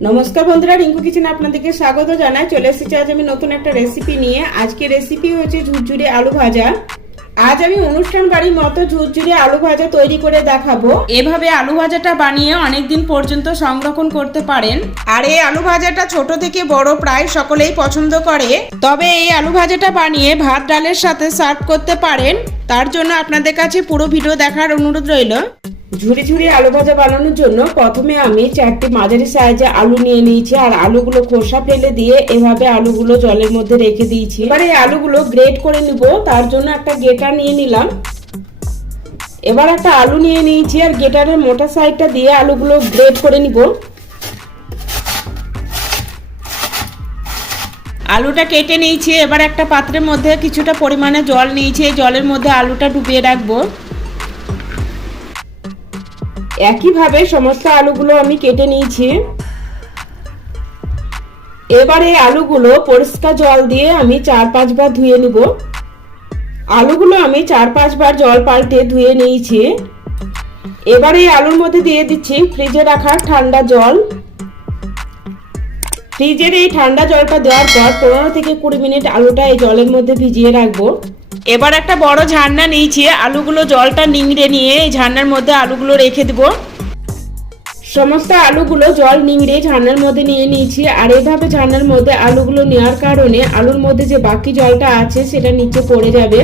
নমস্কার বন্ধুরা, রিঙ্কু কিচেন আপনাদেরকে স্বাগত জানাই। চলে এসেছি আজ আমি নতুন একটা রেসিপি নিয়ে। আজকে রেসিপি হচ্ছে ঝুরঝুরি আলু ভাজা। আজ আমি অনুষ্ঠান বাড়ির মতো ঝুরঝুরি আলু ভাজা তৈরি করে দেখাবো। এভাবে আলু ভাজাটা বানিয়ে অনেক দিন পর্যন্ত সংরক্ষণ করতে পারেন। আর এই আলু ভাজাটা ছোট থেকে বড় প্রায় সকলেই পছন্দ করে। তবে এই আলু ভাজাটা বানিয়ে ভাত, ডালের সাথে সার্ভ করতে পারেন। তার জন্য আপনাদের কাছে পুরো ভিডিও দেখার অনুরোধ রইল। ঝুরি ঝুরি আলু ভাজা বানানোর জন্য প্রথমে আমি চারটি মাঝারি সাইজে আলু নিয়ে নিয়েছি, আর আলুগুলো খোসা ফেলে দিয়ে এভাবে আলুগুলো জলের মধ্যে রেখে দিয়েছি। এবার এই আলুগুলো গ্রেট করে নিব, তার জন্য একটা গেটার নিয়ে নিলাম। এবার একটা আলু নিয়ে নিয়েছি, আর গেটারের মোটা সাইডটা দিয়ে আলুগুলো গ্রেট করে নিব। আলুটা কেটে নিয়েছি, এবার একটা পাত্রের মধ্যে কিছুটা পরিমাণে জল নিয়েছি, এই জলের মধ্যে আলুটা ডুবিয়ে রাখব। একইভাবে সমস্ত আলুগুলো আমি কেটে নিয়েছি। এবারে আলুগুলো পরিষ্কার জল দিয়ে আমি চার পাঁচবার ধুয়ে নিব। আলুগুলো আমি চার পাঁচবার জল পাল্টে ধুয়ে নিয়েছি। এবারে আলুর মধ্যে দিয়ে দিচ্ছি ফ্রিজে রাখা ঠান্ডা জল। ফ্রিজের এই ঠান্ডা জলটা দেওয়ার পর পনেরো থেকে কুড়ি মিনিট আলুটা এই জলের মধ্যে ভিজিয়ে রাখব। এবার একটা বড় ঝান্না নিয়েছি, আলুগুলো জলটা নিংড়ে নিয়ে ঝান্নার মধ্যে আলুগুলো রেখে দেব। সমস্ত আলুগুলো জল নিংড়ে ঝান্নার মধ্যে নিয়ে নিয়েছি, আর এইভাবে ঝান্নার মধ্যে আলুগুলো নেওয়ার কারণে আলুর মধ্যে যে বাকি জলটা আছে সেটা নিচে পড়ে যাবে।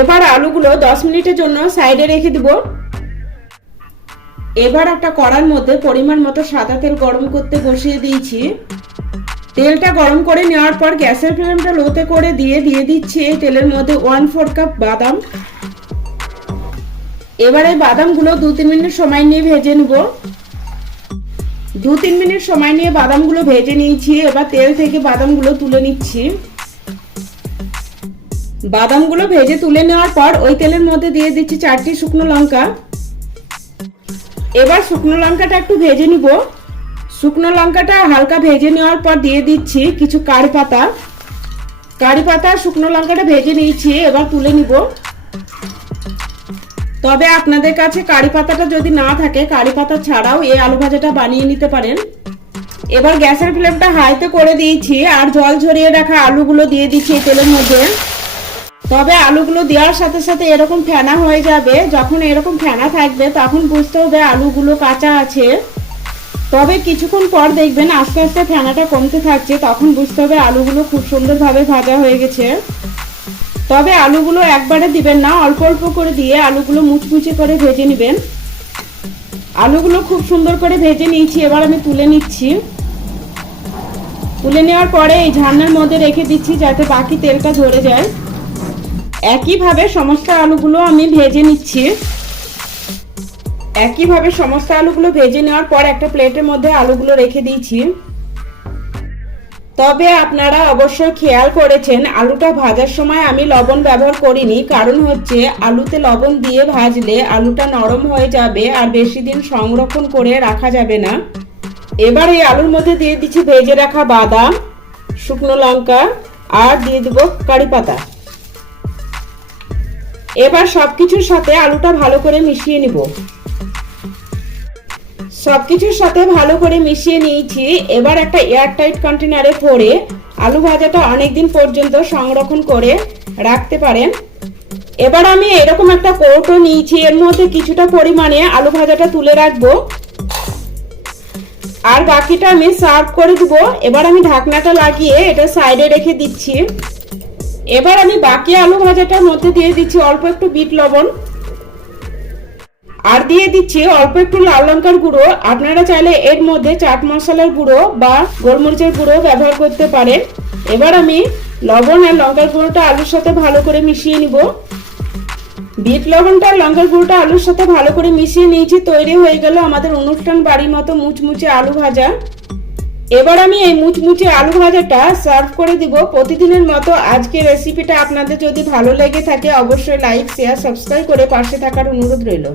এবার আলুগুলো দশ মিনিটের জন্য সাইডে রেখে দেব। এবার একটা কড়ার মধ্যে পরিমাণ মতো সাদা তেল গরম করতে বসিয়ে দিয়েছি। তেলটা গরম করে নেওয়ার পর গ্যাসের ফ্লেমটা লোতে করে দিয়ে দিয়ে দিচ্ছি এই তেলের মধ্যে ওয়ান ফোর কাপ বাদাম। এবারে বাদামগুলো দু তিন মিনিট সময় নিয়ে ভেজে নেব। দু তিন মিনিট সময় নিয়ে বাদামগুলো ভেজে নিয়েছি। এবার তেল থেকে বাদামগুলো তুলে নিচ্ছি। বাদামগুলো ভেজে তুলে নেওয়ার পর ওই তেলের মধ্যে দিয়ে দিচ্ছি চারটি শুকনো লঙ্কা। এবার শুকনো লঙ্কাটা একটু ভেজে নিব। শুকনো লঙ্কাটা হালকা ভেজে নেওয়ার পর দিয়ে দিচ্ছি কিছু কারি পাতা। কারি পাতা, শুকনো লঙ্কাটা ভেজে নিয়েছি, এবার তুলে নিব। তবে আপনাদের কাছে কারি পাতাটা যদি না থাকে, কারি পাতা ছাড়াও এই আলু ভাজাটা বানিয়ে নিতে পারেন। এবার গ্যাসের ফ্লেমটা হাইতে করে দিয়েছি আর জল ঝরিয়ে রাখা আলুগুলো দিয়ে দিচ্ছি তেলের মধ্যে। তবে আলুগুলো দেওয়ার সাথে সাথে এরকম ফেনা হয়ে যাবে। যখন এরকম ফেনা থাকবে, তখন বুঝতে হবে আলুগুলো কাঁচা আছে। তবে কিছুক্ষণ পর দেখবেন আস্তে আস্তে ফেনাটা কমতে থাকছে, তখন বুঝতে হবে আলুগুলো খুব সুন্দরভাবে ভাজা হয়ে গেছে। তবে আলুগুলো একবারে দিবেন না, অল্প অল্প করে দিয়ে আলুগুলো মুচমুচে করে ভেজে নেবেন। আলুগুলো খুব সুন্দর করে ভেজে নিয়েছি, এবার আমি তুলে নিচ্ছি। তুলে নেওয়ার পরে এই ঝান্নার মধ্যে রেখে দিচ্ছি যাতে বাকি তেলটা ঝরে যায়। একইভাবে সমস্ত আলুগুলো আমি ভেজে নিচ্ছি। একইভাবে সমস্ত আলুগুলো ভেজে নেওয়ার পর একটা প্লেটের মধ্যে আলুগুলো রেখে দিয়েছি। তবে আপনারা অবশ্যই খেয়াল করেছেন, আলুটা ভাজার সময় আমি লবণ ব্যবহার করিনি, কারণ হচ্ছে আলুতে লবণ দিয়ে ভাজলে আলুটা নরম হয়ে যাবে আর বেশি দিন সংরক্ষণ করে রাখা যাবে না। এবার এই আলুর মধ্যে দিয়ে দিচ্ছি ভেজে রাখা বাদাম, শুকনো লঙ্কা আর দিয়ে দেবো কারি পাতা। এবার সবকিছুর সাথে আলুটা ভালো করে মিশিয়ে নিব। সবকিছুর সাথে ভালো করে মিশিয়ে নিয়েছি। এবার একটা এয়ারটাইট কন্টেনারে ভরে আলু ভাজাটা অনেকদিন পর্যন্ত সংরক্ষণ করে রাখতে পারেন। এবার আমি এরকম একটা কৌটো নিয়েছি, এর মধ্যে কিছুটা পরিমাণে আলু ভাজাটা তুলে রাখব। আর বাকিটা আমি সার্ভ করে দেবো। এবার আমি ঢাকনাটা লাগিয়ে এটা সাইডে রেখে দিচ্ছি। এবার আমি বাকি আলু ভাজাটার মধ্যে দিয়ে দিচ্ছি অল্প একটু বিট লবণ। আর দিয়ে দিচ্ছি অল্প একটু লাল লঙ্কার গুঁড়ো। আপনারা চাইলে এর মধ্যে চাট মশলার গুঁড়ো বা গোলমরিচের গুঁড়ো ব্যবহার করতে পারেন। এবার আমি লবণ আর লঙ্কার গুঁড়োটা আলুর সাথে ভালো করে মিশিয়ে নিব। বিট লবণটা লঙ্কার গুঁড়োটা আলুর সাথে ভালো করে মিশিয়ে নিয়েছি, তৈরি হয়ে গেল আমাদের অনুষ্ঠান বাড়ির মতো মুচমুচে আলু ভাজা। এবার আমি এই মুচমুচে আলু ভাজাটা সার্ভ করে দিব। প্রতিদিনের মতো আজকে রেসিপিটা আপনাদের যদি ভালো লেগে থাকে, অবশ্যই লাইক শেয়ার সাবস্ক্রাইব করে পাশে থাকার অনুরোধ রইল।